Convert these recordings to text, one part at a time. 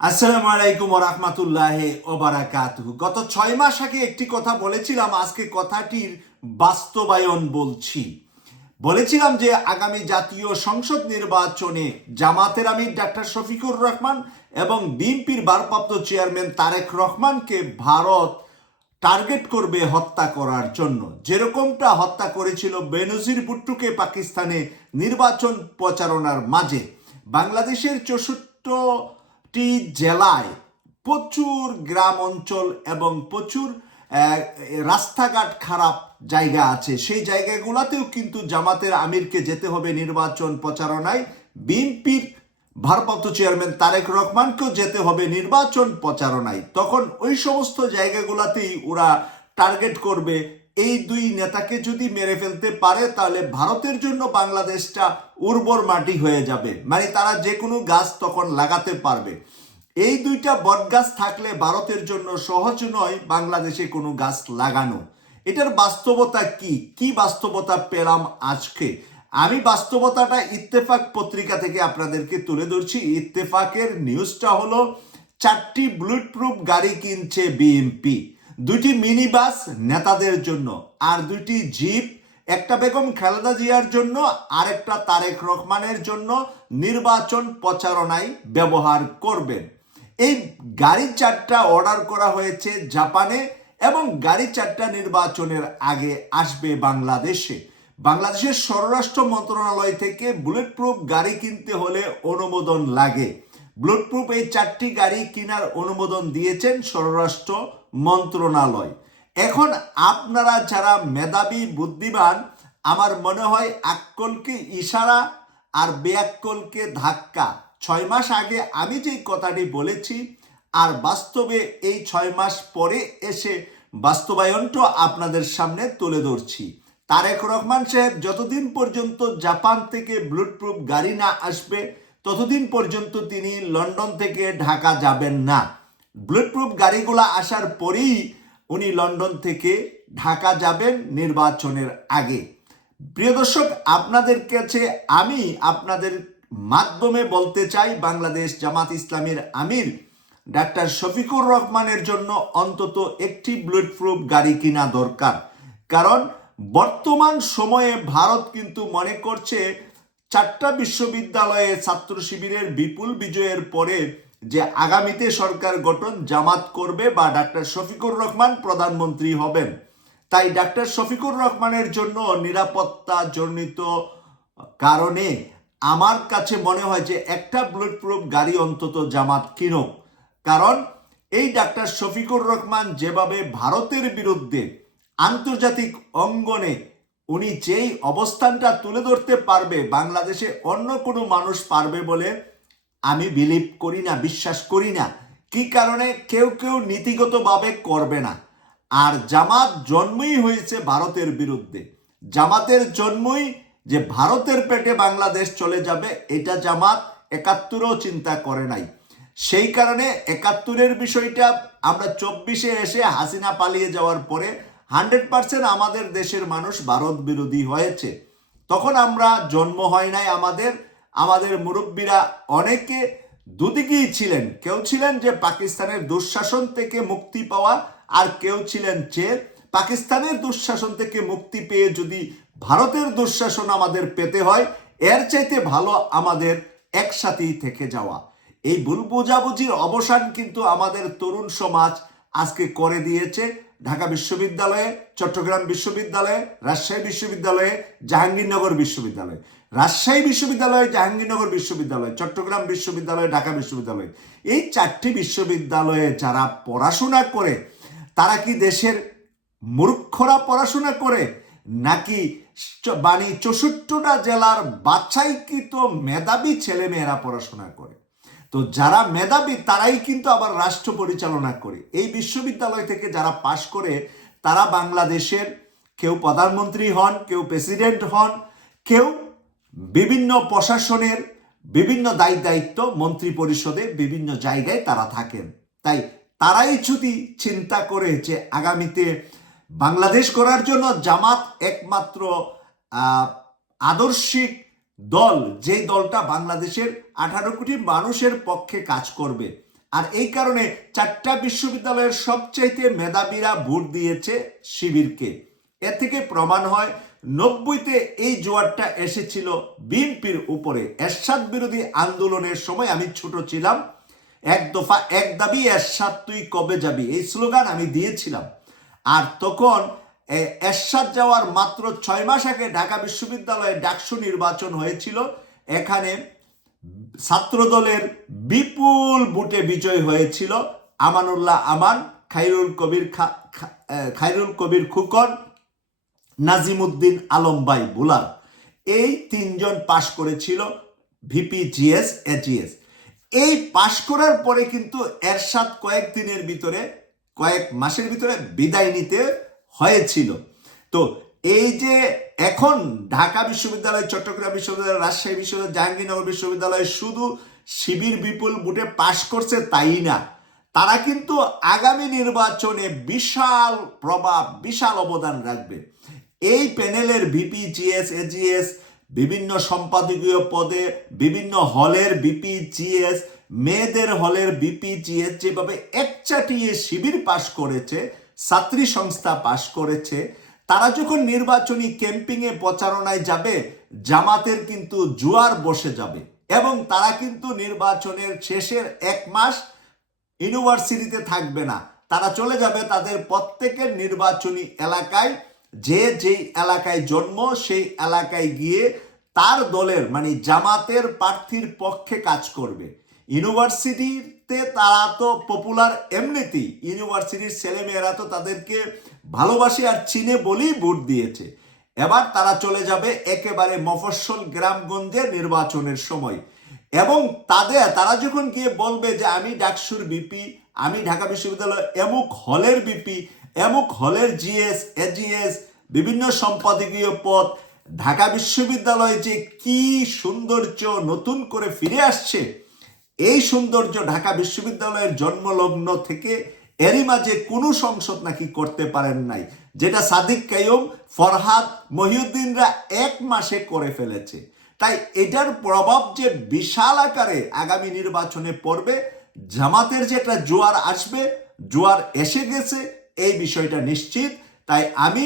আসসালামু আলাইকুম রহমতুল্লাহ ওবারাকাতুহু গত ছয় মাস আগে একটি কথা বলেছিলাম, আজকে কথাটির বাস্তবায়ন বলছি। বলেছিলাম যে আগামী জাতীয় সংসদ নির্বাচনে জামাতের আমির ডাক্তার শফিকুর রহমান এবং বিএনপির ভারপ্রাপ্ত চেয়ারম্যান তারেক রহমানকে ভারত টার্গেট করবে হত্যা করার জন্য। যেরকমটা হত্যা করেছিল বেনজির ভুট্টুকে পাকিস্তানে নির্বাচন প্রচারণার মাঝে। বাংলাদেশের চৌষট্টি জেলায় প্রচুর গ্রাম অঞ্চল এবং প্রচুর রাস্তাঘাট খারাপ জায়গা আছে। সেই জায়গাগুলোতেও কিন্তু জামাতের আমিরকে যেতে হবে নির্বাচন প্রচারণায়। বিএনপির ভারপ্রাপ্ত চেয়ারম্যান তারেক রহমানকেও যেতে হবে নির্বাচন প্রচারণায়। তখন ওই সমস্ত জায়গাগুলোতেই ওরা টার্গেট করবে এই দুই নেতাকে যদি মেরে ফেলতে পারে, তাহলে ভারতের জন্য বাংলাদেশটা উর্বর মাটি হয়ে যাবে। মানে তারা যে কোনো গাছ তখন লাগাতে পারবে। এই দুইটা বটগাছ থাকলে ভারতের জন্য সহজ নয় বাংলাদেশে কোনো গাছ লাগানো। এটার বাস্তবতা কি? কি বাস্তবতা পেলাম আজকে? আমি বাস্তবতাটা ইত্তেফাক পত্রিকা থেকে আপনাদেরকে তুলে ধরছি। ইত্তেফাকের নিউজটা হলো, চারটি বুলেট প্রুফ গাড়ি কিনছে বিএমপি দুটি মিনি বাস নেতাদের জন্য আর দুইটি জিপ, একটা বেগম খালেদা জিয়ার জন্য, আরেকটা তারেক রহমানের জন্য নির্বাচন প্রচারণায় ব্যবহার করবেন। এই গাড়ি চারটা অর্ডার করা হয়েছে জাপানে এবং গাড়ি চারটা নির্বাচনের আগে আসবে বাংলাদেশে। বাংলাদেশের স্বরাষ্ট্র মন্ত্রণালয় থেকে বুলেট প্রুফ গাড়ি কিনতে হলে অনুমোদন লাগে। বুলেট প্রুফ এই চারটি গাড়ি কেনার অনুমোদন দিয়েছেন স্বরাষ্ট্র মন্ত্রণালয়। এখন আপনারা যারা মেধাবী, বুদ্ধিমান, আমার মনে হয় আক্কলকে ইশারা আর বেয়াক্কলকে ধাক্কা। ছয় মাস আগে আমি যেই কথাটি বলেছি, আর বাস্তবে এই ছয় মাস পরে এসে বাস্তবায়নটা আপনাদের সামনে তুলে ধরছি। তারেক রহমান সাহেব যতদিন পর্যন্ত জাপান থেকে ব্লুটপ্রুফ গাড়ি না আসবে ততদিন পর্যন্ত তিনি লন্ডন থেকে ঢাকা যাবেন না। ব্লুট প্রুফ গাড়িগুলো আসার পরেই উনি লন্ডন থেকে ঢাকা যাবেন নির্বাচনের আগে। প্রিয় দর্শক, আপনাদের কাছে আমি আপনাদের মাধ্যমে বলতে চাই, বাংলাদেশ জামাত ইসলামের আমির ডাক্তার শফিকুর রহমানের জন্য অন্তত একটি বুলেট প্রুফ গাড়ি কিনা দরকার। কারণ বর্তমান সময়ে ভারত কিন্তু মনে করছে চারটা বিশ্ববিদ্যালয়ে ছাত্র শিবিরের বিপুল বিজয়ের পরে যে আগামীতে সরকার গঠন জামাত করবে বা ডাক্তার শফিকুর রহমান প্রধানমন্ত্রী হবেন। তাই ডাক্তার শফিকুর রহমানের জন্য নিরাপত্তা জনিত কারণে আমার কাছে মনে হয় যে একটা বুলেট প্রুফ গাড়ি অন্তত জামাত কিনুক। কারণ এই ডাক্তার শফিকুর রহমান যেভাবে ভারতের বিরুদ্ধে আন্তর্জাতিক অঙ্গনে উনি যেই অবস্থানটা তুলে ধরতে পারবে, বাংলাদেশে অন্য কোনো মানুষ পারবে বলে আমি বিলিভ করি না, বিশ্বাস করি না। কি কারণে? কেউ কেউ নীতিগতভাবে করবে না। আর জামাত জন্মই হয়েছে ভারতের বিরুদ্ধে। জামাতের জন্মই যে ভারতের পেটে বাংলাদেশ চলে যাবে, এটা জামাত একাত্তরও চিন্তা করে নাই। সেই কারণে একাত্তরের বিষয়টা আমরা চব্বিশে এসে হাসিনা পালিয়ে যাওয়ার পরে হান্ড্রেড পার্সেন্ট আমাদের দেশের মানুষ ভারত বিরোধী হয়েছে। তখন আমরা জন্ম হয় নাই আমাদের আমাদের মুরব্বীরা অনেকে দুদিকেই ছিলেন। কেউ ছিলেন যে পাকিস্তানের দুঃশাসন থেকে মুক্তি পাওয়া আর কেউ ছিলেন যে পাকিস্তানের দুঃশাসন থেকে মুক্তি পেয়ে যদি ভারতের দুঃশাসন আমাদের পেতে হয়, এর চাইতে ভালো আমাদের একসাথেই থেকে যাওয়া। এই ভুল বোঝাবুঝির অবসান কিন্তু আমাদের তরুণ সমাজ আজকে করে দিয়েছে ঢাকা বিশ্ববিদ্যালয়ে, চট্টগ্রাম বিশ্ববিদ্যালয়ে, রাজশাহী বিশ্ববিদ্যালয়ে, জাহাঙ্গীরনগর বিশ্ববিদ্যালয়। রাজশাহী বিশ্ববিদ্যালয়, জাহাঙ্গীরনগর বিশ্ববিদ্যালয়, চট্টগ্রাম বিশ্ববিদ্যালয়, ঢাকা বিশ্ববিদ্যালয়। এই চারটি বিশ্ববিদ্যালয়ে যারা পড়াশোনা করে, তারা কি দেশের মূর্খরা পড়াশোনা করে? নাকি বাণী চৌষট্টিটা জেলার বাছাইকৃত মেধাবী ছেলেমেয়েরা পড়াশোনা করে? তো যারা মেধাবী, তারাই কিন্তু আবার রাষ্ট্র পরিচালনা করে। এই বিশ্ববিদ্যালয় থেকে যারা পাশ করে, তারা বাংলাদেশের কেউ প্রধানমন্ত্রী হন, কেউ প্রেসিডেন্ট হন, কেউ বিভিন্ন প্রশাসনের বিভিন্ন দায়িত্ব দায়িত্ব মন্ত্রী পরিষদে বিভিন্ন জায়গায় তারা থাকেন। তাই তারাই যদি চিন্তা করে যে আগামীতে বাংলাদেশ করার জন্য জামাত একমাত্র আদর্শিক দল যেই দলটা বাংলাদেশের আঠারো কোটি মানুষের পক্ষে কাজ করবে। আর এই কারণে চারটা বিশ্ববিদ্যালয়ের সবচাইতে মেধাবীরা ভোট দিয়েছে শিবিরকে। এ থেকে প্রমাণ হয়, নব্বইতে এই জোয়ারটা এসেছিল বিএনপির উপরে। এরশাদ বিরোধী আন্দোলনের সময় আমি ছোট ছিলাম। এক দফা এক দাবি, এরশাদ তুই কবে যাবি? এই স্লোগান আমি দিয়েছিলাম। আর তখন এরশাদ যাওয়ার মাত্র ছয় মাস আগে ঢাকা বিশ্ববিদ্যালয়ে ডাকসু নির্বাচন হয়েছিল। এখানে ছাত্রদলের বিপুল বুটে বিজয় হয়েছিল আমানুল্লাহ আমান খাইরুল কবির খাইরুল কবির খুকন, নাজিমুদ্দিন আলমবাই বুলার এই তিনজন পাশ করেছিল ভিপি জিএস, এজিএস। এই পাশ করার পরে কিন্তু এরশাদ কয়েকদিনের ভিতরে, কয়েক মাসের ভিতরে বিদায় নিতে হয়েছিল। তো এই যে এখন ঢাকা বিশ্ববিদ্যালয়, চট্টগ্রাম বিশ্ববিদ্যালয়, রাজশাহী বিশ্ববিদ্যালয়, জাহাঙ্গীরনগর বিশ্ববিদ্যালয় শুধু শিবির বিপুল বুটে পাশ করছে তাই না? তারা কিন্তু আগামী নির্বাচনে বিশাল প্রভাব, বিশাল অবদান রাখবে। এই প্যানেলের ভিপি, জিএস, এজিএস, বিভিন্ন সম্পাদকীয় পদে, বিভিন্ন হলের বিপি জিএস, মেয়েদের হলের বিপি জিএস যেভাবে একচাটিয়ে শিবির পাশ করেছে ছাত্রী সংস্থা পাশ করেছে। তারা যখন নির্বাচনী ক্যাম্পিংয়ে প্রচারণায় যাবে, জামাতের কিন্তু জোয়ার বসে যাবে এবং তারা কিন্তু নির্বাচনের শেষের এক মাস ইউনিভার্সিটিতে থাকবে না। তারা চলে যাবে তাদের প্রত্যেকের নির্বাচনী এলাকায়। যে যেই এলাকায় জন্ম, সেই এলাকায় গিয়ে তার দলের মানে জামাতের প্রার্থীর পক্ষে কাজ করবে। ইউনিভার্সিটিতে তারা তো পপুলার এমনিতেই। ইউনিভার্সিটির ছেলেমেয়েরা তো তাদেরকে ভালোবাসে আর চিনে বলেই ভোট দিয়েছে। এবার তারা চলে যাবে একেবারে মফস্বল গ্রামগঞ্জে নির্বাচনের সময়। এবং তাদের তারা যখন গিয়ে বলবে যে, আমি ডাকসুর বিপি আমি ঢাকা বিশ্ববিদ্যালয় এমুক হলের বিপি এমুক হলের জিএস, এজিএস, বিভিন্ন সম্পাদকীয় পদ, ঢাকা বিশ্ববিদ্যালয় যে কি সৌন্দর্য নতুন করে ফিরে আসছে এই সৌন্দর্য ঢাকা বিশ্ববিদ্যালয়ের জন্মলগ্ন থেকে এরই মাঝে কোনো সংসদ নাকি করতে পারেন নাই, যেটা সাদিক কাইম ফরহাদ, মহিউদ্দিনরা এক মাসে করে ফেলেছে। তাই এটার প্রভাব যে বিশাল আকারে আগামী নির্বাচনে পড়বে, জামাতের যে একটা জোয়ার আসবে, জোয়ার এসে গেছে, এই বিষয়টা নিশ্চিত। তাই আমি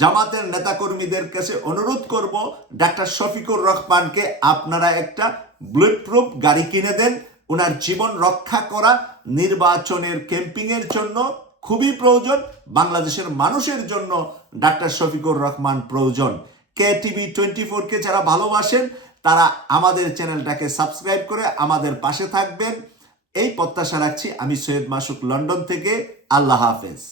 জামাতের নেতাকর্মীদের কাছে অনুরোধ করব, ডাক্তার শফিকুর রহমানকে আপনারা একটা বুলেট প্রুফ গাড়ি কিনে দেন ওনার জীবন রক্ষা করা নির্বাচনের ক্যাম্পিংয়ের জন্য খুবই প্রয়োজন, বাংলাদেশের মানুষের জন্য ডাক্তার শফিকুর রহমান প্রয়োজন। কে টিভি টোয়েন্টি ফোরকে যারা ভালোবাসেন, তারা আমাদের চ্যানেলটাকে সাবস্ক্রাইব করে আমাদের পাশে থাকবেন। এই প্রত্যাশা রাখছি, আমি সৈয়দ মাসুক লন্ডন থেকে, আল্লাহ হাফেজ।